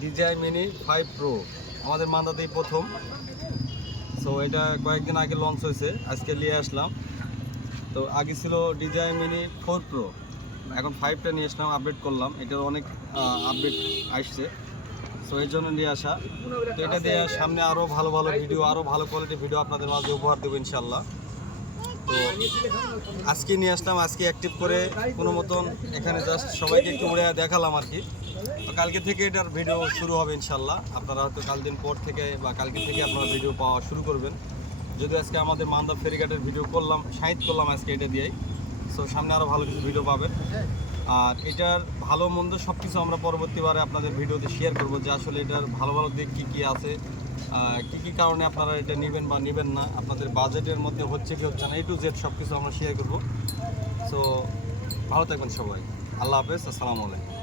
DJI Mini 5 Pro আমাদের মান্দাতেই প্রথম। So এটা কয়েকদিন আগে লঞ্চ হয়েছে, আজকে নিয়ে আসলাম। তো আগে ছিল DJI Mini 4 Pro, এখন 5টা নিয়ে আসলাম, আপডেট করলাম। এটার অনেক আপডেট আসছে, সো এই জন্য নিয়ে আসা। তো এটা দিয়ে সামনে আরও ভালো ভালো ভিডিও, আরও ভালো কোয়ালিটির ভিডিও আপনাদের মাঝে উপহার দেবো ইনশাল্লাহ। তো আজকে নিয়ে আসলাম, আজকে অ্যাক্টিভ করে কোনো মতন এখানে জাস্ট সবাইকে একটু উড়ে দেখালাম আর কি। তো কালকে থেকে এটার ভিডিও শুরু হবে ইনশাল্লাহ। আপনারা হয়তো কাল দিন পর থেকে বা কালকে থেকে আপনারা ভিডিও পাওয়া শুরু করবেন। যদি আজকে আমাদের মান্দা ফেরিঘাটের ভিডিও করলাম, সাহিত্য করলাম আজকে এটা দিয়েই। সো সামনে আরও ভালো কিছু ভিডিও পাবেন। আর এটার ভালো মন্দ সব কিছু আমরা পরবর্তীবারে আপনাদের ভিডিওতে শেয়ার করব, যে আসলে এটার ভালো ভালো দিক কী কী আছে, কী কী কারণে আপনারা এটা নেবেন বা নেবেন না, আপনাদের বাজেটের মধ্যে হচ্ছে কি হচ্ছে না, A to Z সব কিছু আমরা শেয়ার করব। সো ভালো থাকবেন সবাই, আল্লাহ হাফেজ, আসসালামু আলাইকুম।